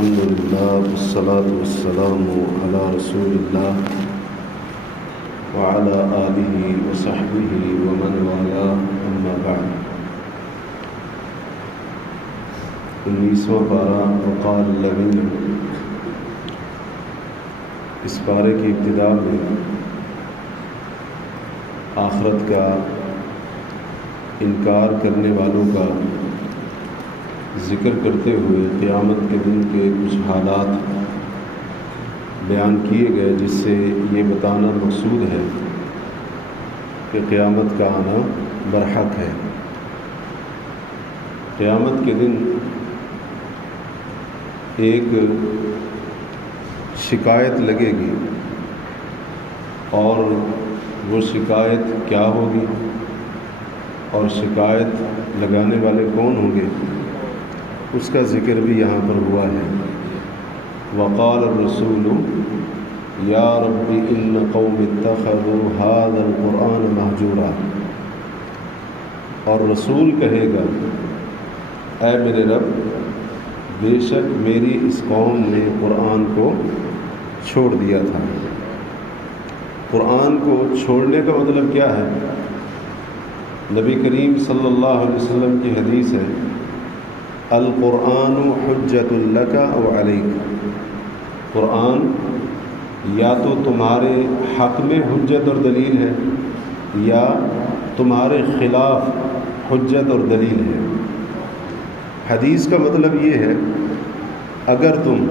الحمد للہ والصلاة والسلام علی رسول اللہ وعلی آلہ وصحبہ ومن والاه اما بعد 19واں پارہ وقال الذین، اس پارے کی ابتدا میں آخرت کا انکار کرنے والوں کا ذکر کرتے ہوئے قیامت کے دن کے کچھ حالات بیان کیے گئے، جس سے یہ بتانا مقصود ہے کہ قیامت کا آنا برحق ہے۔ قیامت کے دن ایک شکایت لگے گی، اور وہ شکایت کیا ہوگی اور شکایت لگانے والے کون ہوں گے، اس کا ذکر بھی یہاں پر ہوا ہے۔ وقال الرسول یا رب ان قوم اتخذوا هذا القرآن مہجورا، اور رسول کہے گا اے میرے رب، بے شک میری اس قوم نے قرآن کو چھوڑ دیا تھا۔ قرآن کو چھوڑنے کا مطلب کیا ہے؟ نبی کریم صلی اللہ علیہ وسلم کی حدیث ہے، القرآن حجۃ لک و علیک، قرآن یا تو تمہارے حق میں حجت اور دلیل ہے یا تمہارے خلاف حجت اور دلیل ہے۔ حدیث کا مطلب یہ ہے، اگر تم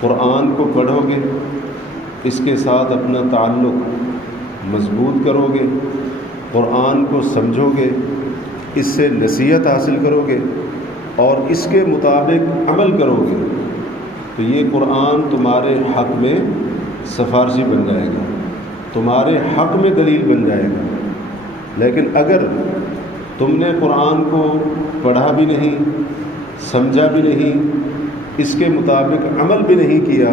قرآن کو پڑھو گے، اس کے ساتھ اپنا تعلق مضبوط کرو گے، قرآن کو سمجھو گے، اس سے نصیحت حاصل کرو گے اور اس کے مطابق عمل کرو گے، تو یہ قرآن تمہارے حق میں سفارشی بن جائے گا، تمہارے حق میں دلیل بن جائے گا۔ لیکن اگر تم نے قرآن کو پڑھا بھی نہیں، سمجھا بھی نہیں، اس کے مطابق عمل بھی نہیں کیا،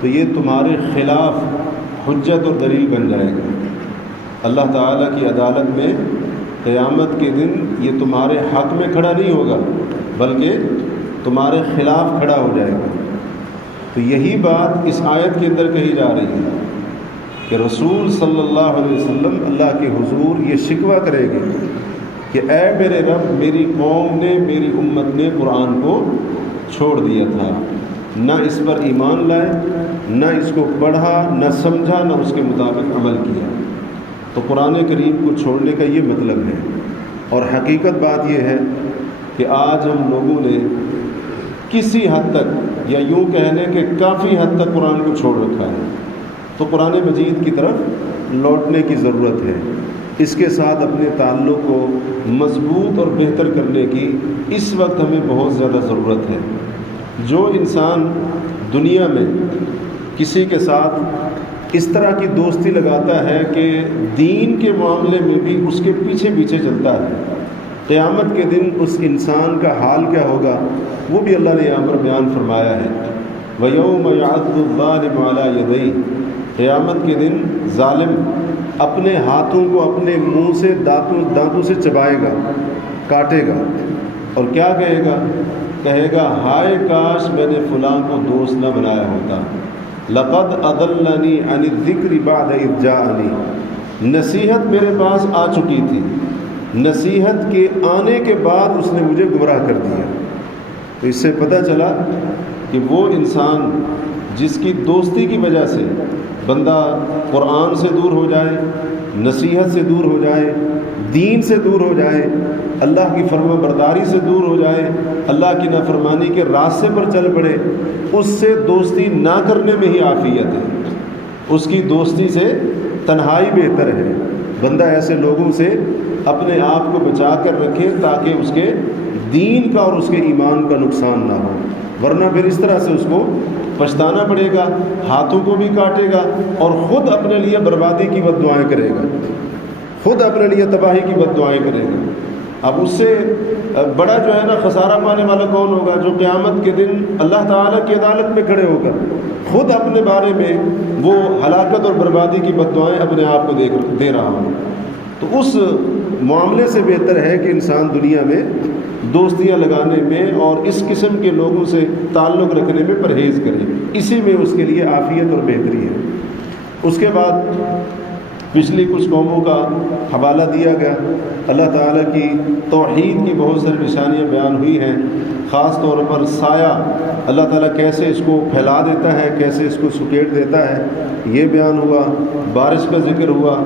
تو یہ تمہارے خلاف حجت اور دلیل بن جائے گا۔ اللہ تعالیٰ کی عدالت میں قیامت کے دن یہ تمہارے حق میں کھڑا نہیں ہوگا، بلکہ تمہارے خلاف کھڑا ہو جائے گا۔ تو یہی بات اس آیت کے اندر کہی جا رہی ہے کہ رسول صلی اللہ علیہ وسلم اللہ کے حضور یہ شکوہ کرے گے کہ اے میرے رب، میری قوم نے، میری امت نے قرآن کو چھوڑ دیا تھا، نہ اس پر ایمان لائے، نہ اس کو پڑھا، نہ سمجھا، نہ اس کے مطابق عمل کیا۔ تو قرآن کریم کو چھوڑنے کا یہ مطلب ہے۔ اور حقیقت بات یہ ہے کہ آج ہم لوگوں نے کسی حد تک، یا یوں کہہ لیں کہ کافی حد تک قرآن کو چھوڑ رکھا ہے۔ تو قرآن مجید کی طرف لوٹنے کی ضرورت ہے، اس کے ساتھ اپنے تعلق کو مضبوط اور بہتر کرنے کی اس وقت ہمیں بہت زیادہ ضرورت ہے۔ جو انسان دنیا میں کسی کے ساتھ اس طرح کی دوستی لگاتا ہے کہ دین کے معاملے میں بھی اس کے پیچھے پیچھے چلتا ہے، قیامت کے دن اس انسان کا حال کیا ہوگا، وہ بھی اللہ نے یہاں پر بیان فرمایا ہے۔ وَيَوْمَ يَعَضُّ الظَّالِمُ عَلَىٰ يَدَيْهِ، قیامت کے دن ظالم اپنے ہاتھوں کو اپنے منہ سے دانتوں سے چبائے گا، کاٹے گا، اور کیا کہے گا؟ کہے گا ہائے کاش میں نے فلاں کو دوست نہ بنایا ہوتا، لقد اضلنی عن الذکر بعد اذ جاءنی، نصیحت میرے پاس آ چکی تھی، نصیحت کے آنے کے بعد اس نے مجھے گمراہ کر دیا۔ تو اس سے پتہ چلا کہ وہ انسان جس کی دوستی کی وجہ سے بندہ قرآن سے دور ہو جائے، نصیحت سے دور ہو جائے، دین سے دور ہو جائے، اللہ کی فرما برداری سے دور ہو جائے، اللہ کی نافرمانی کے راستے پر چل پڑے، اس سے دوستی نہ کرنے میں ہی عافیت ہے۔ اس کی دوستی سے تنہائی بہتر ہے۔ بندہ ایسے لوگوں سے اپنے آپ کو بچا کر رکھے تاکہ اس کے دین کا اور اس کے ایمان کا نقصان نہ ہو، ورنہ پھر اس طرح سے اس کو پچھتانا پڑے گا، ہاتھوں کو بھی کاٹے گا اور خود اپنے لیے بربادی کی بد دعائیں کرے گا، خود اپنے لیے تباہی کی بد دعائیں کرے گا۔ اب اس سے بڑا جو ہے نا خسارہ پانے والا کون ہوگا؟ جو قیامت کے دن اللہ تعالیٰ کی عدالت میں کھڑے ہو کر خود اپنے بارے میں وہ ہلاکت اور بربادی کی بد دعائیں اپنے آپ کو دے رہا ہوں۔ تو اس معاملے سے بہتر ہے کہ انسان دنیا میں دوستیاں لگانے میں اور اس قسم کے لوگوں سے تعلق رکھنے میں پرہیز کرے، اسی میں اس کے لیے عافیت اور بہتری ہے۔ اس کے بعد پچھلی کچھ قوموں کا حوالہ دیا گیا۔ اللہ تعالیٰ کی توحید کی بہت ساری نشانیاں بیان ہوئی ہیں، خاص طور پر سایہ اللہ تعالیٰ کیسے اس کو پھیلا دیتا ہے، کیسے اس کو سکیڑ دیتا ہے، یہ بیان ہوا۔ بارش کا ذکر ہوا۔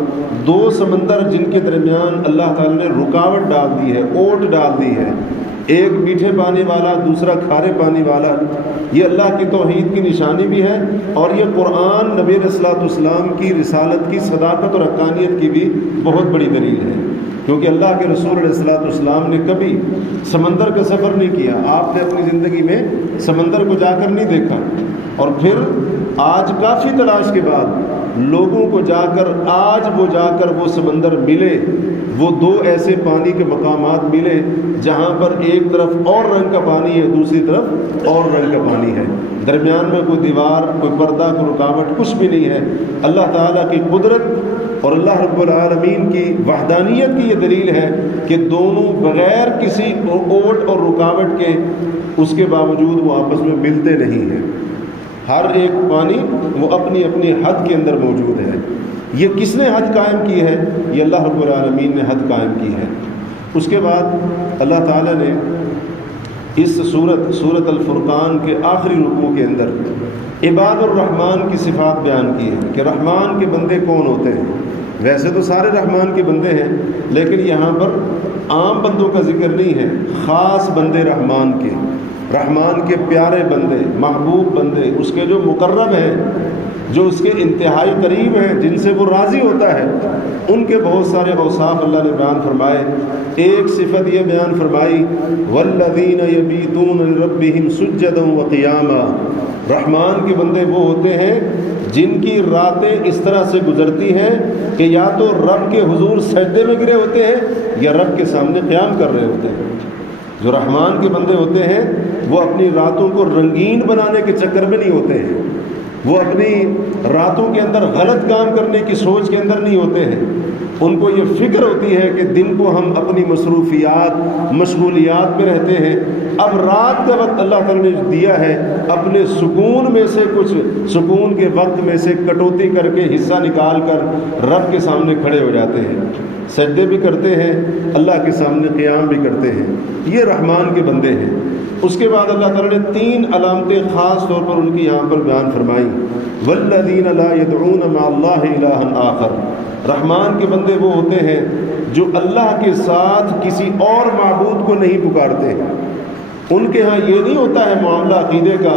دو سمندر جن کے درمیان اللہ تعالیٰ نے رکاوٹ ڈال دی ہے، اوٹ ڈال دی ہے، ایک میٹھے پانی والا، دوسرا کھارے پانی والا، یہ اللہ کی توحید کی نشانی بھی ہے، اور یہ قرآن نبی علیہ الصلوۃ والسلام کی رسالت کی صداقت اور حقانیت کی بھی بہت بڑی دلیل ہے، کیونکہ اللہ کے رسول علیہ الصلوۃ والسلام نے کبھی سمندر کا سفر نہیں کیا، آپ نے اپنی زندگی میں سمندر کو جا کر نہیں دیکھا، اور پھر آج کافی تلاش کے بعد لوگوں کو جا کر وہ سمندر ملے، وہ دو ایسے پانی کے مقامات ملے جہاں پر ایک طرف اور رنگ کا پانی ہے، دوسری طرف اور رنگ کا پانی ہے، درمیان میں کوئی دیوار، کوئی پردہ، کوئی رکاوٹ، کچھ بھی نہیں ہے۔ اللہ تعالیٰ کی قدرت اور اللہ رب العالمین کی وحدانیت کی یہ دلیل ہے کہ دونوں بغیر کسی اوٹ اور رکاوٹ کے اس کے باوجود وہ آپس میں ملتے نہیں ہیں، ہر ایک پانی وہ اپنی اپنی حد کے اندر موجود ہے۔ یہ کس نے حد قائم کی ہے؟ یہ اللہ رب العالمین نے حد قائم کی ہے۔ اس کے بعد اللہ تعالیٰ نے اس سورۃ الفرقان کے آخری رکوع کے اندر عباد الرحمن کی صفات بیان کی ہے کہ رحمان کے بندے کون ہوتے ہیں۔ ویسے تو سارے رحمان کے بندے ہیں، لیکن یہاں پر عام بندوں کا ذکر نہیں ہے، خاص بندے رحمان کے پیارے بندے، محبوب بندے، اس کے جو مقرب ہیں، جو اس کے انتہائی قریب ہیں، جن سے وہ راضی ہوتا ہے، ان کے بہت سارے اوصاف اللہ نے بیان فرمائے۔ ایک صفت یہ بیان فرمائی، والذین یبیتون لربہم سجدا وقیاما، رحمان کے بندے وہ ہوتے ہیں جن کی راتیں اس طرح سے گزرتی ہیں کہ یا تو رب کے حضور سجدے میں گرے ہوتے ہیں یا رب کے سامنے قیام کر رہے ہوتے ہیں۔ جو رحمان کے بندے ہوتے ہیں وہ اپنی راتوں کو رنگین بنانے کے چکر میں نہیں ہوتے ہیں، وہ اپنی راتوں کے اندر غلط کام کرنے کی سوچ کے اندر نہیں ہوتے ہیں، ان کو یہ فکر ہوتی ہے کہ دن کو ہم اپنی مصروفیات، مشغولیات میں رہتے ہیں، اب رات کا وقت اللہ تعالیٰ نے دیا ہے، اپنے سکون میں سے کچھ سکون کے وقت میں سے کٹوتی کر کے حصہ نکال کر رب کے سامنے کھڑے ہو جاتے ہیں، سجدے بھی کرتے ہیں، اللہ کے سامنے قیام بھی کرتے ہیں۔ یہ رحمان کے بندے ہیں۔ اس کے بعد اللہ تعالیٰ نے 3 علامتیں خاص طور پر ان کی یہاں پر بیان فرمائی۔ والذین لا يدعون مع اللہ الہا آخر، رحمان کے بندے وہ ہوتے ہیں جو اللہ کے ساتھ کسی اور معبود کو نہیں پکارتے ہیں۔ ان کے ہاں یہ نہیں ہوتا ہے معاملہ عقیدے کا،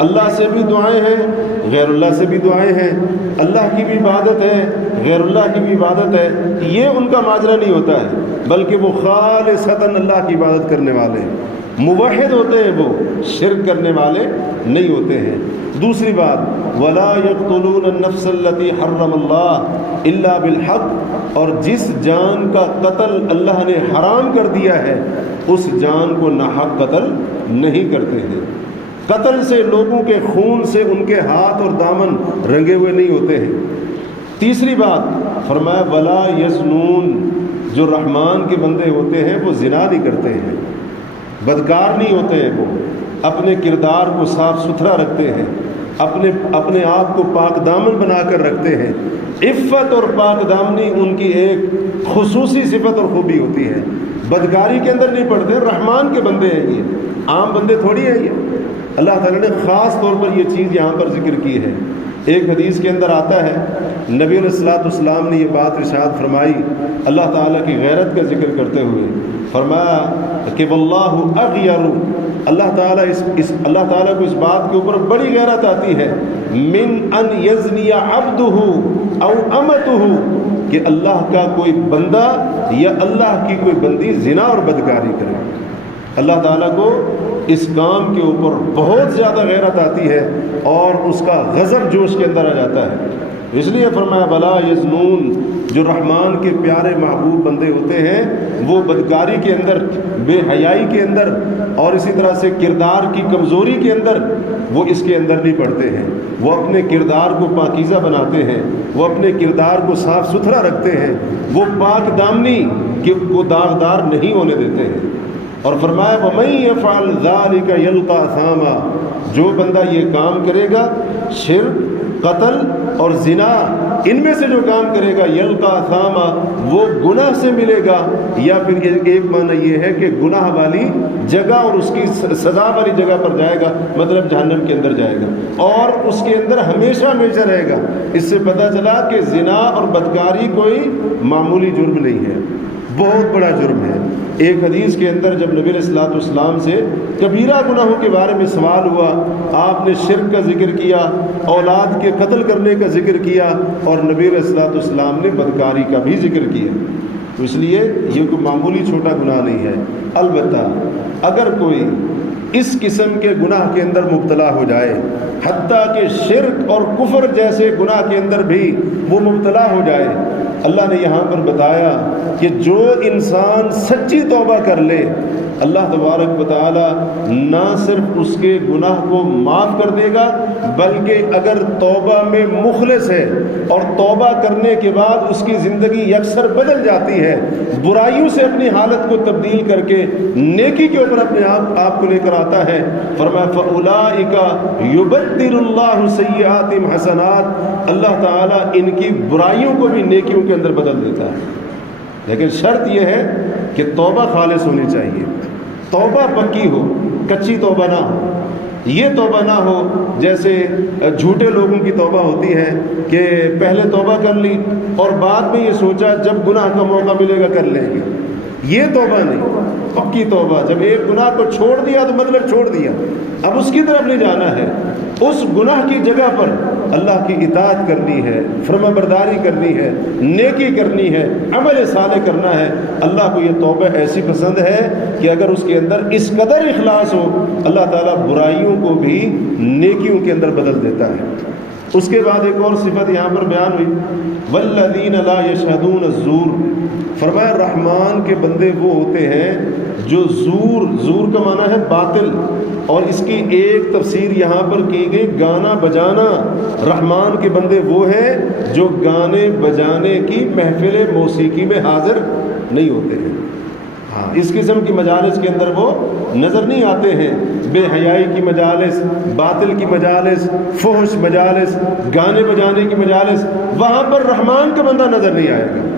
اللہ سے بھی دعائیں ہیں، غیر اللہ سے بھی دعائیں ہیں، اللہ کی بھی عبادت ہے، غیر اللہ کی بھی عبادت ہے، یہ ان کا ماجرا نہیں ہوتا ہے، بلکہ وہ خالصتاً اللہ کی عبادت کرنے والے ہیں، موحد ہوتے ہیں، وہ شرک کرنے والے نہیں ہوتے ہیں۔ دوسری بات، وَلَا يَقْتُلُونَ النَّفْسَ الَّتِي حَرَّمَ اللَّهُ إِلَّا بِالْحَقِّ، اور جس جان کا قتل اللہ نے حرام کر دیا ہے اس جان کو ناحق قتل نہیں کرتے ہیں۔ قتل سے، لوگوں کے خون سے ان کے ہاتھ اور دامن رنگے ہوئے نہیں ہوتے ہیں۔ تیسری بات فرمایا وَلَا يَزْنُونَ، جو رحمان کے بندے ہوتے ہیں وہ زنا نہیں کرتے ہیں، بدکار نہیں ہوتے ہیں، وہ اپنے کردار کو صاف ستھرا رکھتے ہیں، اپنے آپ کو پاک دامن بنا کر رکھتے ہیں۔ عفت اور پاک دامنی ان کی ایک خصوصی صفت اور خوبی ہوتی ہے، بدکاری کے اندر نہیں پڑتے، رحمان کے بندے ہیں، یہ عام بندے تھوڑی ہیں۔ یہ اللہ تعالیٰ نے خاص طور پر یہ چیز یہاں پر ذکر کی ہے۔ ایک حدیث کے اندر آتا ہے، نبی علیہ الصلوۃ والسلام نے یہ بات ارشاد فرمائی اللہ تعالیٰ کی غیرت کا ذکر کرتے ہوئے، فرمایا کہ واللہ اغیر، اللہ تعالیٰ کو اس بات کے اوپر بڑی غیرت آتی ہے، من ان یزنی عبدہ او امتہ، کہ اللہ کا کوئی بندہ یا اللہ کی کوئی بندی زنا اور بدکاری کرے۔ اللہ تعالیٰ کو اس کام کے اوپر بہت زیادہ غیرت آتی ہے اور اس کا غضب جوش کے اندر آ جاتا ہے، اس لیے فرمایا بلا یزنون، جو رحمان کے پیارے محبوب بندے ہوتے ہیں وہ بدکاری کے اندر، بے حیائی کے اندر اور اسی طرح سے کردار کی کمزوری کے اندر وہ اس کے اندر نہیں پڑتے ہیں، وہ اپنے کردار کو پاکیزہ بناتے ہیں، وہ اپنے کردار کو صاف ستھرا رکھتے ہیں، وہ پاک دامنی کو داغدار نہیں ہونے دیتے ہیں۔ اور فرمایا وَمَن يَفْعَلْ ذَلِكَ يَلْقَى أَثَامًا، جو بندہ یہ کام کرے گا، شرک، قتل اور زنا، ان میں سے جو کام کرے گا، یلقا اثاما، وہ گناہ سے ملے گا، یا پھر ایک معنی یہ ہے کہ گناہ والی جگہ اور اس کی سزا والی جگہ پر جائے گا، مطلب جہنم کے اندر جائے گا اور اس کے اندر ہمیشہ ہمیشہ رہے گا۔ اس سے پتہ چلا کہ زنا اور بدکاری کوئی معمولی جرم نہیں ہے، بہت بڑا جرم ہے۔ ایک حدیث کے اندر جب نبی علیہ الصلوۃ والسلام سے کبیرہ گناہوں کے بارے میں سوال ہوا، آپ نے شرک کا ذکر کیا، اولاد کے قتل کرنے کا ذکر کیا، اور نبی علیہ الصلوۃ والسلام نے بدکاری کا بھی ذکر کیا۔ تو اس لیے یہ کوئی معمولی چھوٹا گناہ نہیں ہے۔ البتہ اگر کوئی اس قسم کے گناہ کے اندر مبتلا ہو جائے، حتیٰ کہ شرک اور کفر جیسے گناہ کے اندر بھی وہ مبتلا ہو جائے، اللہ نے یہاں پر بتایا کہ جو انسان سچی توبہ کر لے، اللہ تبارک و تعالی نہ صرف اس کے گناہ کو معاف کر دے گا، بلکہ اگر توبہ میں مخلص ہے اور توبہ کرنے کے بعد اس کی زندگی یکسر بدل جاتی ہے، برائیوں سے اپنی حالت کو تبدیل کر کے نیکی کے اوپر اپنے آپ کو لے کر آتا ہے، فرمایا فَأُولَٰئِكَ يُبَدِّلُ اللَّهُ سَيِّئَاتِهِمْ حَسَنَاتٍ، اللہ تعالیٰ ان کی برائیوں کو بھی نیکیوں کے اندر بدل دیتا ہے۔ لیکن شرط یہ ہے کہ توبہ خالص ہونی چاہیے، توبہ پکی ہو، کچی توبہ نہ ہو۔ یہ توبہ نہ ہو جیسے جھوٹے لوگوں کی توبہ ہوتی ہے کہ پہلے توبہ کر لی اور بعد میں یہ سوچا جب گناہ کا موقع ملے گا کر لیں گے، یہ توبہ نہیں۔ پکی توبہ، جب ایک گناہ کو چھوڑ دیا تو مطلب چھوڑ دیا، اب اس کی طرف نہیں جانا ہے، اس گناہ کی جگہ پر اللہ کی اطاعت کرنی ہے، فرما برداری کرنی ہے، نیکی کرنی ہے، عمل صالح کرنا ہے۔ اللہ کو یہ توبہ ایسی پسند ہے کہ اگر اس کے اندر اس قدر اخلاص ہو، اللہ تعالیٰ برائیوں کو بھی نیکیوں کے اندر بدل دیتا ہے۔ اس کے بعد ایک اور صفت یہاں پر بیان ہوئی، والذین لا یشہدون الزور، فرمایا رحمان کے بندے وہ ہوتے ہیں جو زور کا معنی ہے باطل، اور اس کی ایک تفسیر یہاں پر کی گئی گانا بجانا۔ رحمان کے بندے وہ ہیں جو گانے بجانے کی محفل موسیقی میں حاضر نہیں ہوتے ہیں، ہاں اس قسم کی مجالس کے اندر وہ نظر نہیں آتے ہیں۔ بے حیائی کی مجالس، باطل کی مجالس، فحش مجالس، گانے بجانے کی مجالس، وہاں پر رحمان کا بندہ نظر نہیں آئے گا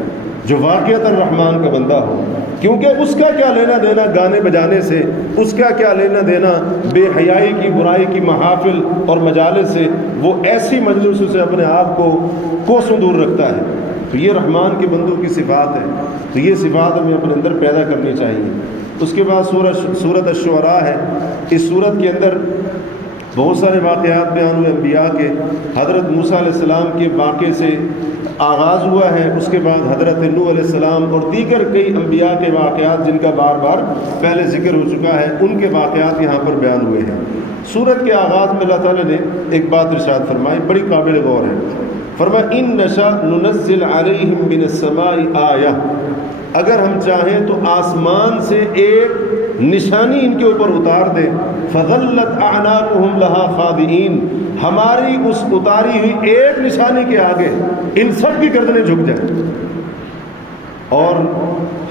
جو واقعتاً رحمان کا بندہ ہو، کیونکہ اس کا کیا لینا دینا گانے بجانے سے، اس کا کیا لینا دینا بے حیائی کی برائی کی محافل اور مجالس سے، وہ ایسی مجلسوں سے اپنے آپ کو کوسوں دور رکھتا ہے۔ تو یہ رحمان کے بندوں کی صفات ہے، تو یہ صفات ہمیں اپنے اندر پیدا کرنی چاہیے۔ اس کے بعد سورۃ الشعراء ہے، اس سورت کے اندر بہت سارے واقعات بیان ہوئے انبیاء کے۔ حضرت موسیٰ علیہ السلام کے واقعے سے آغاز ہوا ہے، اس کے بعد حضرت نوح علیہ السلام اور دیگر کئی انبیاء کے واقعات جن کا بار بار پہلے ذکر ہو چکا ہے، ان کے واقعات یہاں پر بیان ہوئے ہیں۔ سورت کے آغاز میں اللہ تعالیٰ نے ایک بات ارشاد فرمائی، بڑی قابل غور ہے، فرمایا ان نشاء ننزل علیہم من السماء آیہ، اگر ہم چاہیں تو آسمان سے ایک نشانی ان کے اوپر اتار دیں، فظلت اعناقهم لها خاضعین، ہماری اس اتاری ہوئی ایک نشانی کے آگے ان سب کی گردنیں جھک جائیں۔ اور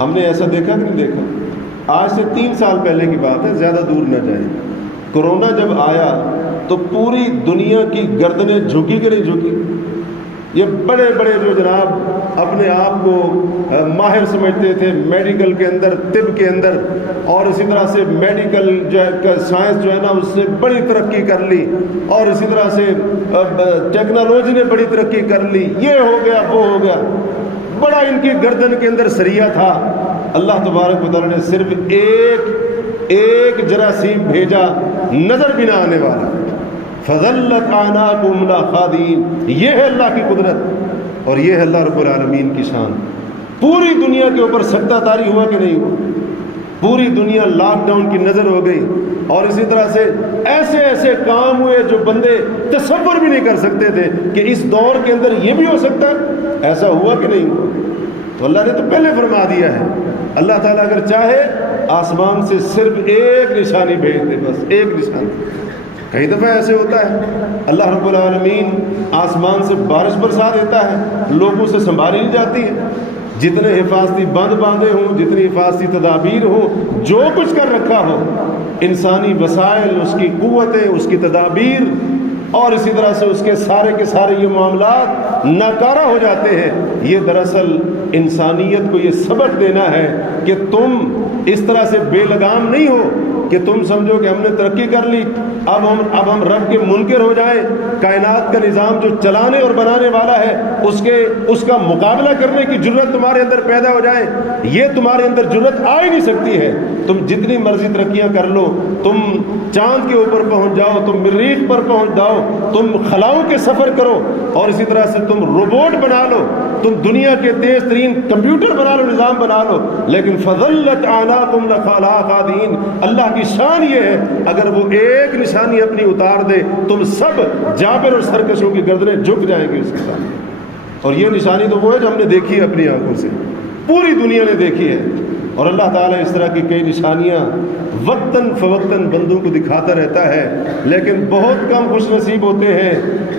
ہم نے ایسا دیکھا کہ نہیں دیکھا؟ آج سے 3 سال پہلے کی بات ہے، زیادہ دور نہ جائیں۔ کورونا جب آیا تو پوری دنیا کی گردنیں جھکی کہ نہیں جھکی؟ یہ بڑے بڑے جو جناب اپنے آپ کو ماہر سمجھتے تھے میڈیکل کے اندر، طب کے اندر، اور اسی طرح سے میڈیکل جو ہے سائنس جو ہے نا اس نے بڑی ترقی کر لی، اور اسی طرح سے ٹیکنالوجی نے بڑی ترقی کر لی، یہ ہو گیا وہ ہو گیا، بڑا ان کی گردن کے اندر سریہ تھا۔ اللہ تبارک و تعالیٰ نے صرف ایک جراثیم بھیجا، نظر بھی نہ آنے والا، فَظَلَّتْ أَعْنَاقُهُمْ لَهَا خَاضِعِينَ، یہ ہے اللہ کی قدرت اور یہ ہے اللہ رب العالمین کی شان۔ پوری دنیا کے اوپر سجدہ طاری ہوا کہ نہیں ہوا؟ پوری دنیا لاک ڈاؤن کی نظر ہو گئی، اور اسی طرح سے ایسے ایسے کام ہوئے جو بندے تصور بھی نہیں کر سکتے تھے کہ اس دور کے اندر یہ بھی ہو سکتا ہے۔ ایسا ہوا کہ نہیں ہوا؟ تو اللہ نے تو پہلے فرما دیا ہے، اللہ تعالیٰ اگر چاہے آسمان سے صرف ایک نشانی بھیج دے، بس ایک نشانی۔ کئی دفعہ ایسے ہوتا ہے اللہ رب العالمین آسمان سے بارش برسا دیتا ہے، لوگوں سے سنبھالی نہیں جاتی ہے، جتنے حفاظتی بند باندھے ہوں، جتنی حفاظتی تدابیر ہوں، جو کچھ کر رکھا ہو، انسانی وسائل، اس کی قوتیں، اس کی تدابیر اور اسی طرح سے اس کے سارے یہ معاملات ناکارہ ہو جاتے ہیں، یہ دراصل انسانیت کو یہ سبق دینا ہے کہ تم اس طرح سے بے لگام نہیں ہو کہ تم سمجھو کہ ہم نے ترقی کر لی، اب ہم رب کے منکر ہو جائیں، کائنات کا نظام جو چلانے اور بنانے والا ہے اس کا مقابلہ کرنے کی جرت تمہارے اندر پیدا ہو جائے۔ یہ تمہارے اندر جرت آ ہی نہیں سکتی ہے۔ تم جتنی مرضی ترقیاں کر لو، تم چاند کے اوپر پہنچ جاؤ، تم مریخ پر پہنچ جاؤ، تم خلاؤں کے سفر کرو، اور اسی طرح سے تم روبوٹ بنا لو، تم دنیا کے تیز ترین کمپیوٹر بنا لو، نظام بنا لو، لیکن فَظَلَّتْ أَعْنَاقُمْ لَخَا خَاضِعِينَ، اللہ کی شان یہ ہے اگر وہ ایک نشانی اپنی اتار دے تم سب جابر اور سرکشوں کی گردنیں جھک جائیں گی اس کے سامنے۔ اور یہ نشانی تو وہ ہے جو ہم نے دیکھی ہے اپنی آنکھوں سے، پوری دنیا نے دیکھی ہے، اور اللہ تعالیٰ اس طرح کی کئی نشانیاں وقتاً فوقتاً بندوں کو دکھاتا رہتا ہے، لیکن بہت کم خوش نصیب ہوتے ہیں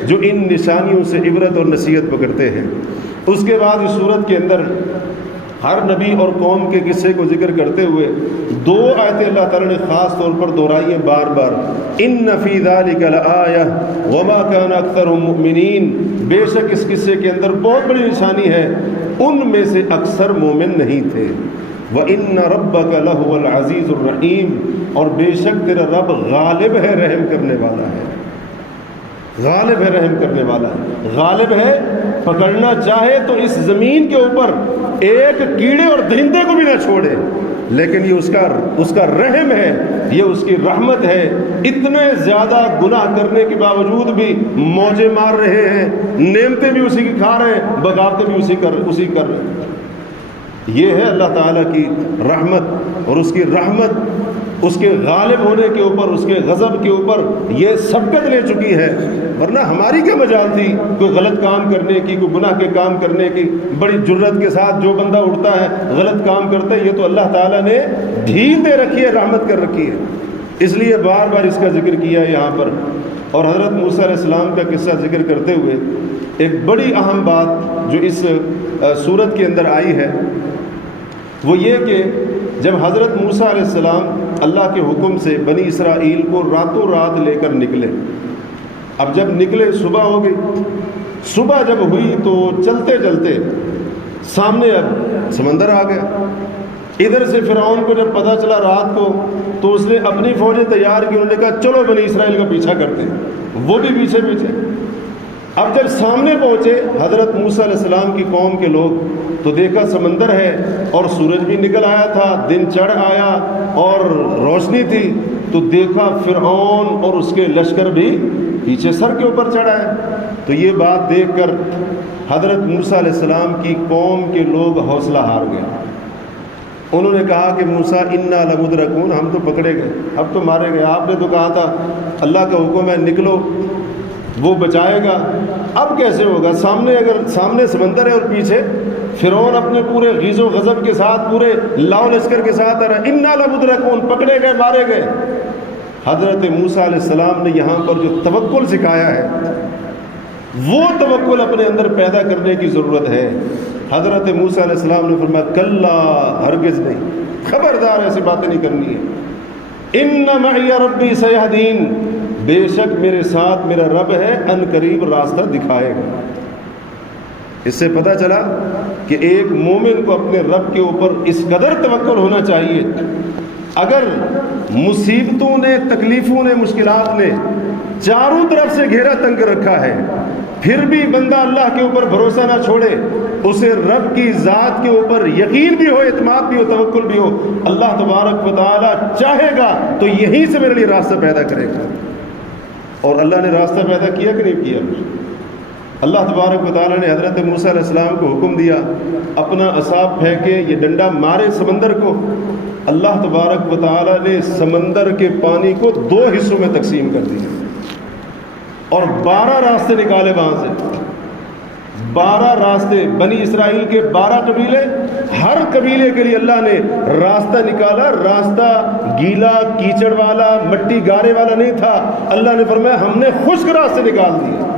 جو ان نشانیوں سے عبرت اور نصیحت پکڑتے ہیں۔ اس کے بعد اس صورت کے اندر ہر نبی اور قوم کے قصے کو ذکر کرتے ہوئے دو آیتیں اللہ تعالیٰ نے خاص طور پر دہرائی ہیں بار بار۔ ان فی ذلک لآیہ وما کان اکثرهم مؤمنین، بے شک اس قصے کے اندر بہت بڑی نشانی ہے، ان میں سے اکثر مومن نہیں تھے۔ وَإِنَّ رَبَّكَ لَهُوَ الْعَزِيزُ الرَّحِيمُ، اور بے شک تیرا رب غالب ہے، رحم کرنے والا ہے، غالب ہے، رحم کرنے والا ہے، غالب ہے، پکڑنا چاہے تو اس زمین کے اوپر ایک کیڑے اور درندے کو بھی نہ چھوڑے، لیکن یہ اس کا رحم ہے، یہ اس کی رحمت ہے۔ اتنے زیادہ گناہ کرنے کے باوجود بھی موجے مار رہے ہیں، نعمتیں بھی اسی کی کھا رہے ہیں، بغاوتیں بھی اسی کر رہے ہیں۔ یہ ہے اللہ تعالیٰ کی رحمت، اور اس کی رحمت اس کے غالب ہونے کے اوپر، اس کے غضب کے اوپر یہ سبقت لے چکی ہے، ورنہ ہماری کیا مجال تھی کوئی غلط کام کرنے کی، کوئی گناہ کے کام کرنے کی۔ بڑی جرت کے ساتھ جو بندہ اٹھتا ہے غلط کام کرتا ہے، یہ تو اللہ تعالیٰ نے ڈھیل دے رکھی ہے، رحمت کر رکھی ہے، اس لیے بار بار اس کا ذکر کیا ہے یہاں پر۔ اور حضرت موسیٰ علیہ السلام کا قصہ ذکر کرتے ہوئے ایک بڑی اہم بات جو اس سورت کے اندر آئی ہے وہ یہ کہ جب حضرت موسیٰ علیہ السلام اللہ کے حکم سے بنی اسرائیل کو راتوں رات لے کر نکلے، اب جب نکلے صبح ہو گئی، صبح جب ہوئی تو چلتے چلتے سامنے اب سمندر آ گیا۔ ادھر سے فرعون کو جب پتہ چلا رات کو تو اس نے اپنی فوجیں تیار کی، انہوں نے کہا چلو بنی اسرائیل کا پیچھا کرتے ہیں، وہ بھی پیچھے پیچھے۔ اب جب سامنے پہنچے حضرت موسیٰ علیہ السلام کی قوم کے لوگ تو دیکھا سمندر ہے اور سورج بھی نکل آیا تھا، دن چڑھ آیا اور روشنی تھی، تو دیکھا فرعون اور اس کے لشکر بھی پیچھے سر کے اوپر چڑھا ہے۔ تو یہ بات دیکھ کر حضرت موسیٰ علیہ السلام کی قوم کے لوگ حوصلہ ہار گئے، انہوں نے کہا کہ موسیٰ انا لمدرکون، ہم تو پکڑے گئے، اب تو مارے گئے، آپ نے تو کہا تھا اللہ کا حکم ہے نکلو وہ بچائے گا، اب کیسے ہوگا؟ سامنے سمندر ہے اور پیچھے فرعون اپنے پورے غیظ و غضب کے ساتھ، پورے لاؤ لشکر کے ساتھ آ رہا ہے، انا لمدرکون، پکڑے گئے، مارے گئے۔ حضرت موسیٰ علیہ السلام نے یہاں پر جو توکل سکھایا ہے وہ توکل اپنے اندر پیدا کرنے کی ضرورت ہے۔ حضرت موسیٰ علیہ السلام نے فرمایا کلا، ہرگز نہیں، خبردار ایسی باتیں نہیں کرنی ہے۔ ان معی ربی سیہدین، بے شک میرے ساتھ میرا رب ہے، ان قریب راستہ دکھائے گا۔ اس سے پتہ چلا کہ ایک مومن کو اپنے رب کے اوپر اس قدر توکل ہونا چاہیے، اگر مصیبتوں نے، تکلیفوں نے، مشکلات نے چاروں طرف سے گھیرا تنگ رکھا ہے، پھر بھی بندہ اللہ کے اوپر بھروسہ نہ چھوڑے، اسے رب کی ذات کے اوپر یقین بھی ہو، اعتماد بھی ہو، توکل بھی ہو، اللہ تبارک و تعالی چاہے گا تو یہیں سے میرے لیے راستہ پیدا کرے گا۔ اور اللہ نے راستہ پیدا کیا کہ نہیں کیا؟ اللہ تبارک و تعالی نے حضرت موسیٰ علیہ السلام کو حکم دیا اپنا عصا پھینکے، یہ ڈنڈا مارے سمندر کو۔ اللہ تبارک و تعالی نے سمندر کے پانی کو 2 حصوں میں تقسیم کر دیا اور 12 راستے نکالے وہاں سے، 12 راستے، بنی اسرائیل کے 12 قبیلے، ہر قبیلے کے لیے اللہ نے راستہ نکالا۔ راستہ گیلا کیچڑ والا، مٹی گارے والا نہیں تھا، اللہ نے فرمایا ہم نے خشک راستے نکال دیے،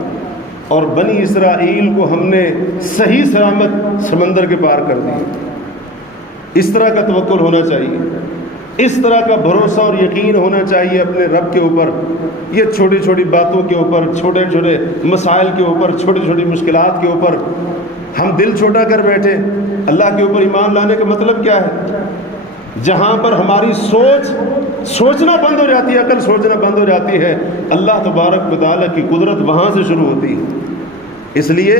اور بنی اسرائیل کو ہم نے صحیح سلامت سمندر کے پار کر دیا۔ اس طرح کا توکل ہونا چاہیے۔ اس طرح کا بھروسہ اور یقین ہونا چاہیے اپنے رب کے اوپر. یہ چھوٹی چھوٹی باتوں کے اوپر، چھوٹے چھوٹے مسائل کے اوپر، چھوٹی چھوٹی مشکلات کے اوپر ہم دل چھوٹا کر بیٹھے. اللہ کے اوپر ایمان لانے کا مطلب کیا ہے؟ جہاں پر ہماری سوچنا بند ہو جاتی ہے، عقل سوچنا بند ہو جاتی ہے، اللہ تبارک و تعالیٰ کی قدرت وہاں سے شروع ہوتی ہے. اس لیے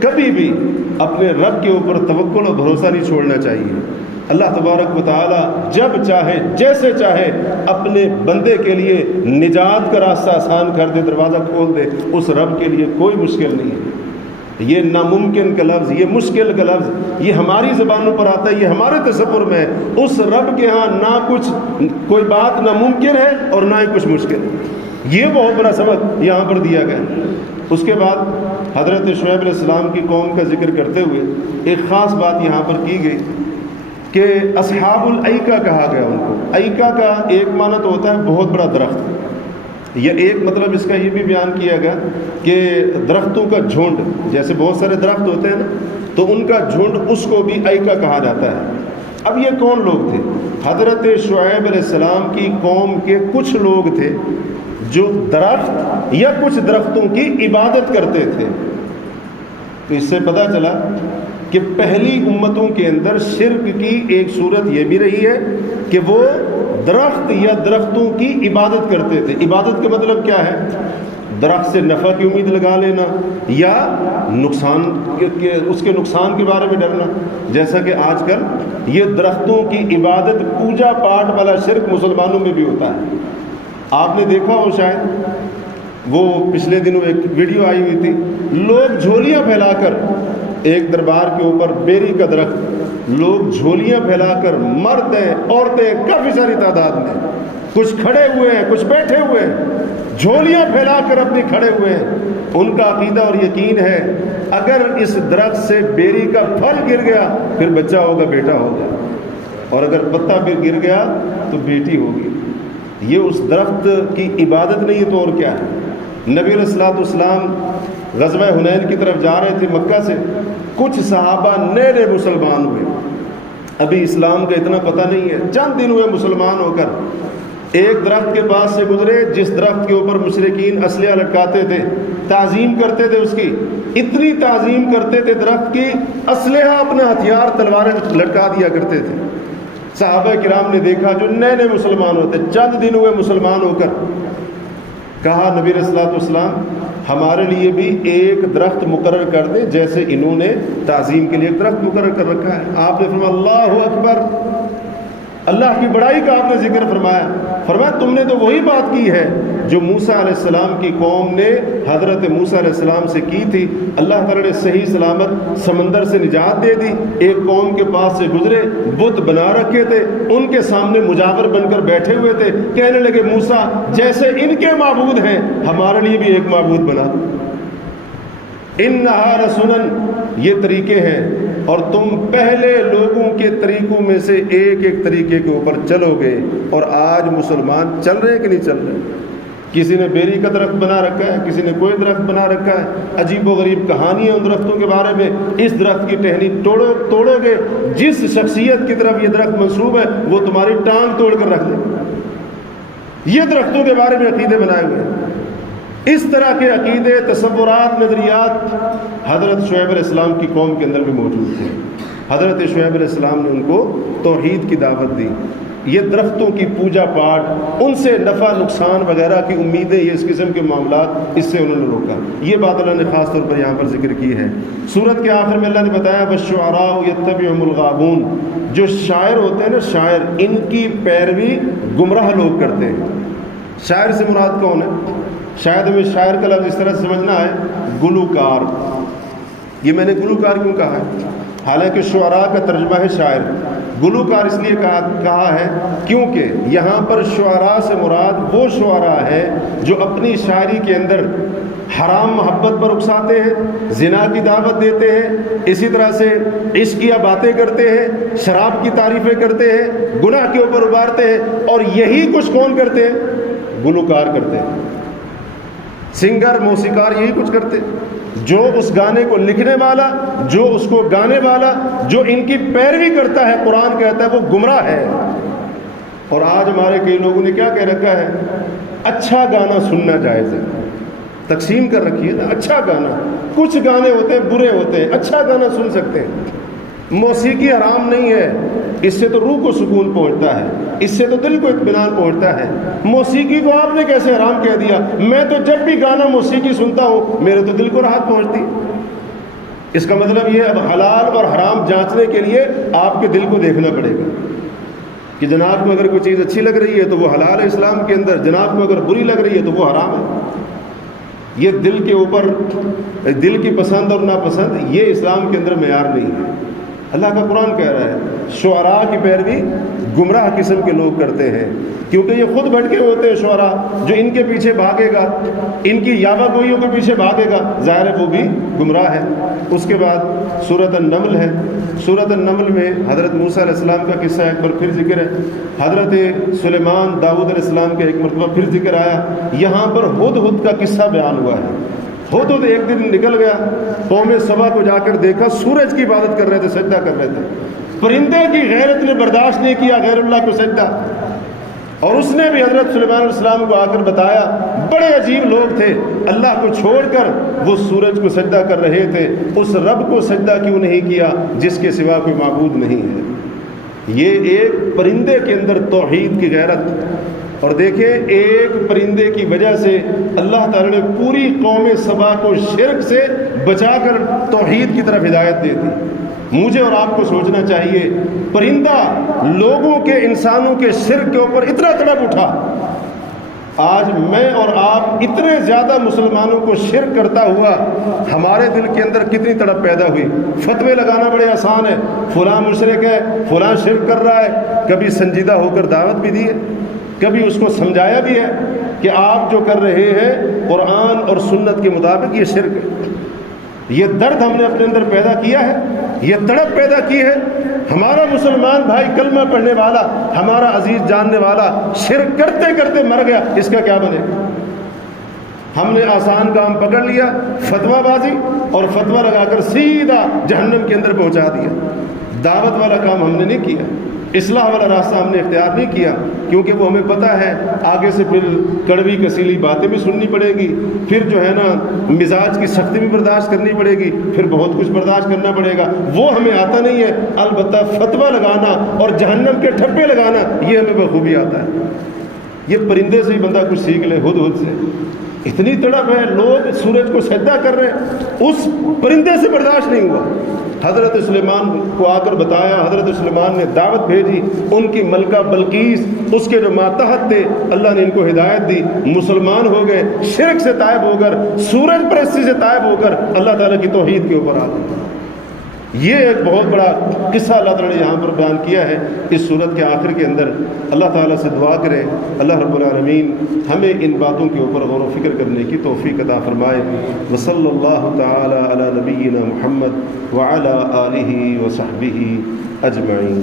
کبھی بھی اپنے رب کے اوپر توکل اور بھروسہ نہیں چھوڑنا چاہیے. اللہ تبارک و تعالیٰ جب چاہے جیسے چاہے اپنے بندے کے لیے نجات کا راستہ آسان کر دے، دروازہ کھول دے. اس رب کے لیے کوئی مشکل نہیں ہے. یہ ناممکن کا لفظ، یہ مشکل کا لفظ، یہ ہماری زبانوں پر آتا ہے، یہ ہمارے تصور میں ہے. اس رب کے ہاں نہ کچھ کوئی بات ناممکن ہے اور نہ ہی کچھ مشکل. یہ بہت بڑا سبق یہاں پر دیا گیا. اس کے بعد حضرت شعیب علیہ السلام کی قوم کا ذکر کرتے ہوئے ایک خاص بات یہاں پر کی گئی کہ اصحاب الایکہ کہا گیا ان کو. ایکہ کا ایک معنی تو ہوتا ہے بہت بڑا درخت. یہ ایک مطلب اس کا یہ بھی بیان کیا گیا کہ درختوں کا جھنڈ، جیسے بہت سارے درخت ہوتے ہیں نا، تو ان کا جھنڈ اس کو بھی ایکہ کہا جاتا ہے. اب یہ کون لوگ تھے؟ حضرت شعیب علیہ السلام کی قوم کے کچھ لوگ تھے جو درخت یا کچھ درختوں کی عبادت کرتے تھے. تو اس سے پتہ چلا کہ پہلی امتوں کے اندر شرک کی ایک صورت یہ بھی رہی ہے کہ وہ درخت یا درختوں کی عبادت کرتے تھے. عبادت کا مطلب کیا ہے؟ درخت سے نفع کی امید لگا لینا یا نقصان اس کے نقصان کے بارے میں ڈرنا. جیسا کہ آج کل یہ درختوں کی عبادت، پوجا پاٹ والا شرک مسلمانوں میں بھی ہوتا ہے. آپ نے دیکھا ہو شاید، وہ پچھلے دنوں ایک ویڈیو آئی ہوئی تھی، لوگ جھولیاں پھیلا کر ایک دربار کے اوپر بیری کا درخت، لوگ جھولیاں پھیلا کر، مرد ہیں، عورتیں، کافی ساری تعداد میں، کچھ کھڑے ہوئے ہیں، کچھ بیٹھے ہوئے ہیں، جھولیاں پھیلا کر اپنی کھڑے ہوئے ہیں. ان کا عقیدہ اور یقین ہے اگر اس درخت سے بیری کا پھل گر گیا پھر بچہ ہوگا، بیٹا ہوگا، اور اگر پتا پھر گر گیا تو بیٹی ہوگی. یہ اس درخت کی عبادت نہیں ہے تو اور کیا ہے؟ نبی علیہ الصلوۃ والسلام غزوہ حنین کی طرف جا رہے تھے مکہ سے. کچھ صحابہ نئے نئے مسلمان ہوئے، ابھی اسلام کا اتنا پتہ نہیں ہے، چند دن ہوئے مسلمان ہو کر. ایک درخت کے پاس سے گزرے جس درخت کے اوپر مشرکین اسلحہ لٹکاتے تھے، تعظیم کرتے تھے، اس کی اتنی تعظیم کرتے تھے درخت کی، اسلحہ اپنے ہتھیار تلواریں لٹکا دیا کرتے تھے. صحابہ کرام نے دیکھا جو نئے نئے مسلمان ہوتے، چند دن ہوئے مسلمان ہو کر، کہا نبی علیہ الصلوۃ والسلام ہمارے لیے بھی ایک درخت مقرر کر دیں جیسے انہوں نے تعظیم کے لیے ایک درخت مقرر کر رکھا ہے. آپ نے فرمایا اللہ اکبر، اللہ کی بڑائی کا آپ نے ذکر فرمایا. فرمایا تم نے تو وہی بات کی ہے جو موسیٰ علیہ السلام کی قوم نے حضرت موسیٰ علیہ السلام سے کی تھی. اللہ تعالیٰ نے صحیح سلامت سمندر سے نجات دے دی. ایک قوم کے پاس سے گزرے، بت بنا رکھے تھے، ان کے سامنے مجاور بن کر بیٹھے ہوئے تھے. کہنے لگے موسیٰ جیسے ان کے معبود ہیں ہمارے لیے بھی ایک معبود بنا دو. انہا رسولن، یہ طریقے ہیں اور تم پہلے لوگوں کے طریقوں میں سے ایک ایک طریقے کے اوپر چلو گے. اور آج مسلمان چل رہے ہیں کہ نہیں چل رہے؟ کسی نے بیری کا درخت بنا رکھا ہے، کسی نے کوئی درخت بنا رکھا ہے. عجیب و غریب کہانیاں ان درختوں کے بارے میں. اس درخت کی ٹہنی توڑو گے، جس شخصیت کی طرف یہ درخت منسوب ہے وہ تمہاری ٹانگ توڑ کر رکھ دے. یہ درختوں کے بارے میں عقیدے بنائے ہوئے ہیں. اس طرح کے عقیدے، تصورات، نظریات حضرت شعیب علیہ السلام کی قوم کے اندر بھی موجود تھے. حضرت شعیب علیہ السلام نے ان کو توحید کی دعوت دی. یہ درختوں کی پوجا پاٹ، ان سے نفع نقصان وغیرہ کی امیدیں، یہ اس قسم کے معاملات، اس سے انہوں نے روکا. یہ بات اللہ نے خاص طور پر یہاں پر ذکر کی ہے. سورت کے آخر میں اللہ نے بتایا وَالشُّعَرَاءُ يَتَّبِعُهُمُ الْغَاوُونَ، جو شاعر ہوتے ہیں نا، شاعر، ان کی پیروی گمراہ لوگ کرتے ہیں. شاعر سے مراد کون ہے؟ شاید ہمیں شاعر کا لفظ اس طرح سے سمجھنا ہے گلوکار. یہ میں نے گلوکار کیوں کہا ہے؟ حالانکہ شعراء کا ترجمہ ہے شاعر. گلوکار اس لیے کہا ہے کیونکہ یہاں پر شعراء سے مراد وہ شعراء ہیں جو اپنی شاعری کے اندر حرام محبت پر اکساتے ہیں، زنا کی دعوت دیتے ہیں، اسی طرح سے عشقیہ باتیں کرتے ہیں، شراب کی تعریفیں کرتے ہیں، گناہ کے اوپر ابھارتے ہیں. اور یہی کچھ کون کرتے ہیں؟ گلوکار کرتے ہیں. سنگر، موسیقار یہی کچھ کرتے. جو اس گانے کو لکھنے والا، جو اس کو گانے والا، جو ان کی پیروی کرتا ہے، قرآن کہتا ہے وہ گمراہ ہے. اور آج ہمارے کئی لوگوں نے کیا کہہ رکھا ہے، اچھا گانا سننا جائز ہے، تقسیم کر رکھی ہے نا، اچھا گانا، کچھ گانے ہوتے ہیں برے ہوتے ہیں، اچھا گانا سن سکتے ہیں۔ موسیقی حرام نہیں ہے، اس سے تو روح کو سکون پہنچتا ہے، اس سے تو دل کو اطمینان پہنچتا ہے۔ موسیقی کو آپ نے کیسے حرام کہہ دیا؟ میں تو جب بھی گانا موسیقی سنتا ہوں میرے تو دل کو راحت پہنچتی ہے۔ اس کا مطلب یہ ہے اب حلال اور حرام جانچنے کے لیے آپ کے دل کو دیکھنا پڑے گا کہ جناب کو اگر کوئی چیز اچھی لگ رہی ہے تو وہ حلال ہے اسلام کے اندر، جناب کو اگر بری لگ رہی ہے تو وہ حرام ہے۔ یہ دل کے اوپر دل کی پسند اور ناپسند یہ اسلام کے اندر معیار نہیں ہے۔ اللہ کا قرآن کہہ رہا ہے شعراء کی پیروی گمراہ قسم کے لوگ کرتے ہیں، کیونکہ یہ خود بھٹکے ہوتے ہیں شعراء، جو ان کے پیچھے بھاگے گا، ان کی یاوہ گوئیوں کے پیچھے بھاگے گا، ظاہر ہے وہ بھی گمراہ ہے۔ اس کے بعد سورۃ النمل ہے، سورۃ النمل میں حضرت موسیٰ علیہ السلام کا قصہ ایک بار پھر ذکر ہے، حضرت سلیمان داؤد علیہ السلام کا ایک مرتبہ پھر ذکر آیا۔ یہاں پر ہدہد کا قصہ بیان ہوا ہے۔ ہدہد ایک دن نکل گیا، قوم سبا کو جا کر دیکھا سورج کی عبادت کر رہے تھے، سجدہ کر رہے تھے۔ پرندے کی غیرت نے برداشت نہیں کیا غیر اللہ کو سجدہ، اور اس نے بھی حضرت سلیمان علیہ السلام کو آ کر بتایا، بڑے عجیب لوگ تھے، اللہ کو چھوڑ کر وہ سورج کو سجدہ کر رہے تھے، اس رب کو سجدہ کیوں نہیں کیا جس کے سوا کوئی معبود نہیں ہے۔ یہ ایک پرندے کے اندر توحید کی غیرت، اور دیکھیں ایک پرندے کی وجہ سے اللہ تعالی نے پوری قوم سبا کو شرک سے بچا کر توحید کی طرف ہدایت دے دی۔ مجھے اور آپ کو سوچنا چاہیے، پرندہ لوگوں کے انسانوں کے شرک کے اوپر اتنا تڑپ اٹھا، آج میں اور آپ اتنے زیادہ مسلمانوں کو شرک کرتا ہوا ہمارے دل کے اندر کتنی تڑپ پیدا ہوئی۔ فتوے لگانا بڑے آسان ہے، فلاں مشرک ہے، فلاں شرک کر رہا ہے، کبھی سنجیدہ ہو کر دعوت بھی دی ہے، کبھی اس کو سمجھایا بھی ہے کہ آپ جو کر رہے ہیں قرآن اور سنت کے مطابق یہ شرک ہے۔ یہ درد ہم نے اپنے اندر پیدا کیا ہے، یہ تڑپ پیدا کی ہے۔ ہمارا مسلمان بھائی کلمہ پڑھنے والا، ہمارا عزیز جاننے والا شرک کرتے کرتے مر گیا، اس کا کیا بنے گا؟ ہم نے آسان کام پکڑ لیا، فتویٰ بازی، اور فتویٰ لگا کر سیدھا جہنم کے اندر پہنچا دیا۔ دعوت والا کام ہم نے نہیں کیا، اصلاح والا راستہ ہم نے اختیار نہیں کیا، کیونکہ وہ ہمیں پتہ ہے آگے سے پھر کڑوی کسیلی باتیں بھی سننی پڑے گی، پھر جو ہے نا مزاج کی سختی بھی برداشت کرنی پڑے گی، پھر بہت کچھ برداشت کرنا پڑے گا، وہ ہمیں آتا نہیں ہے۔ البتہ فتویٰ لگانا اور جہنم کے ٹھپے لگانا یہ ہمیں بخوبی آتا ہے۔ یہ پرندے سے ہی بندہ کچھ سیکھ لے، ہدہد سے۔ اتنی تڑپ ہے، لوگ سورج کو سجدہ کر رہے ہیں، اس پرندے سے برداشت نہیں ہوا۔ حضرت سلیمان کو آ کر بتایا، حضرت سلیمان نے دعوت بھیجی، ان کی ملکہ بلقیس اس کے جو ماتحت تھے، اللہ نے ان کو ہدایت دی، مسلمان ہو گئے، شرک سے تائب ہو کر، سورج پرستی سے تائب ہو کر اللہ تعالیٰ کی توحید کے اوپر آ گئے۔ یہ ایک بہت بڑا قصہ اللہ تعالیٰ نے یہاں پر بیان کیا ہے اس سورت کے آخر کے اندر۔ اللہ تعالیٰ سے دعا کریں اللہ رب العالمین ہمیں ان باتوں کے اوپر غور و فکر کرنے کی توفیق عطا فرمائے۔ وصلی اللہ تعالیٰ علی نبینا محمد وعلی آلہ وصحبہ اجمعین۔